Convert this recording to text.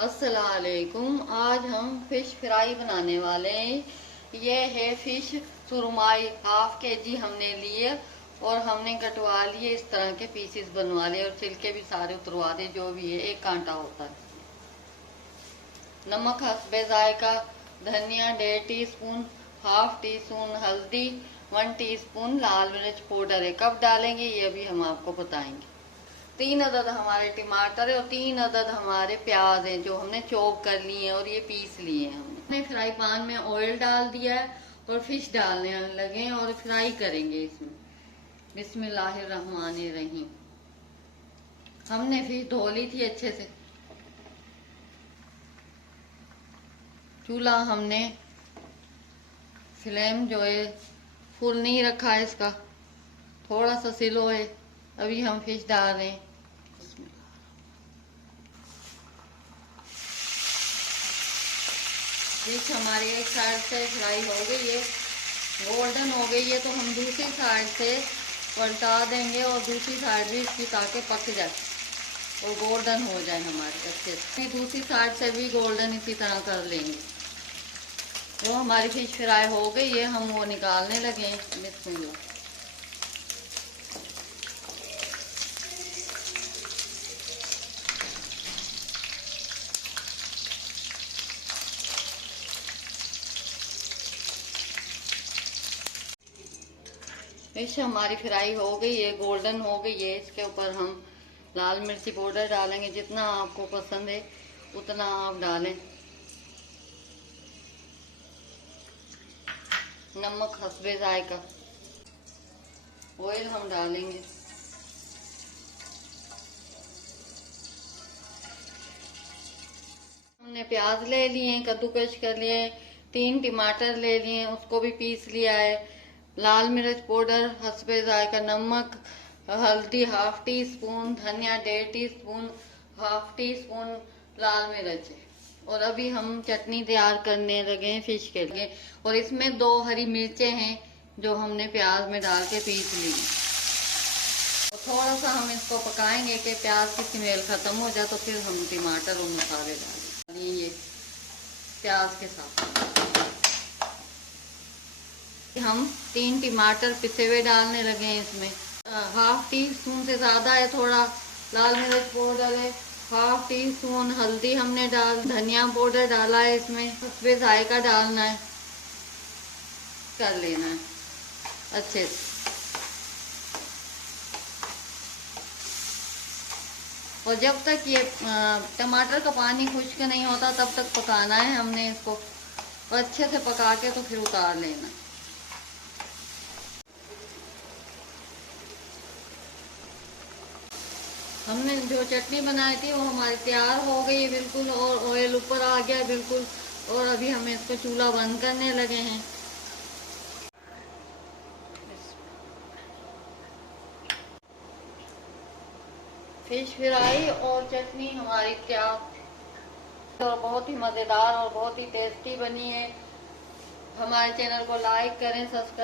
अस्सलामुअलैकुम। आज हम फिश फ्राई बनाने वाले हैं। ये है फिश सुरमाई, ½ kg हमने लिए और हमने कटवा लिए, इस तरह के पीसेस बनवा लिए और छिलके भी सारे उतरवा दिए, जो भी है। एक कांटा होता है। नमक हस्बे जायका, धनिया 1.5 टीस्पून, ½ टीस्पून हल्दी, 1 टीस्पून लाल मिर्च पाउडर है। कब डालेंगे ये भी हम आपको बताएंगे। 3 अदद हमारे टमाटर है और 3 अदद हमारे प्याज हैं, जो हमने चॉप कर लिए हैं और ये पीस लिए हैं। हमने फ्राई पैन में ऑयल डाल दिया है और फिश डालने लगे और फ्राई करेंगे इसमें। बिस्मिल्लाहिर्रहमानिर्रहीम। हमने फिश धो ली थी अच्छे से। चूल्हा हमने फ्लेम जो है फुल नहीं रखा है, इसका थोड़ा सा स्लो है। अभी हम फिश डाल रहे हैं। फिश हमारी एक साइड से फ्राई हो गई है, गोल्डन हो गई है, तो हम दूसरी साइड से पलटा देंगे और दूसरी साइड भी इसकी ताकि पक जाए और गोल्डन हो जाए हमारे अच्छे से। दूसरी साइड से भी गोल्डन इसी तरह कर लेंगे। जो हमारी फिश फ्राई हो गई है, हम वो निकालने लगे हैं। बिस्मिल्लाह। फिश हमारी फ्राई हो गई है, गोल्डन हो गई है। इसके ऊपर हम लाल मिर्ची पाउडर डालेंगे। जितना आपको पसंद है उतना आप डालें। नमक हस्बे जायका। ऑयल हम डालेंगे। हमने प्याज ले लिए, कद्दूकश कर लिए, 3 टमाटर ले लिए, उसको भी पीस लिया है। लाल मिर्च पाउडर हस्बे जायका, नमक, हल्दी ½ टीस्पून, धनिया 1.5 टीस्पून, ½ टीस्पून लाल मिर्च। और अभी हम चटनी तैयार करने लगे हैं फिश के लिए। और इसमें 2 हरी मिर्चें हैं जो हमने प्याज में डाल के पीस ली। और थोड़ा सा हम इसको पकाएंगे कि प्याज की स्मेल खत्म हो जाए, तो फिर हम टमाटर और मसाले डालेंगे ये प्याज के साथ। हम 3 टमाटर पिसे हुए डालने लगे हैं इसमें। ½ टीस्पून से ज़्यादा है, थोड़ा लाल मिर्च पाउडर है, ½ टीस्पून हल्दी हमने धनिया पाउडर डाला है इसमें, हस्बे जायका डालना है, कर लेना है अच्छे से। और जब तक ये टमाटर का पानी खुश्क नहीं होता तब तक पकाना है हमने इसको, और अच्छे से पका के तो फिर उतार लेना। हमने जो चटनी बनाई थी वो हमारी तैयार हो गई है बिल्कुल, और ऑयल ऊपर आ गया बिल्कुल। और अभी हम इसको चूल्हा बंद करने लगे हैं। फिश फ्राई और चटनी हमारी तैयार और बहुत ही मज़ेदार और बहुत ही टेस्टी बनी है। हमारे चैनल को लाइक करें, सब्सक्राइब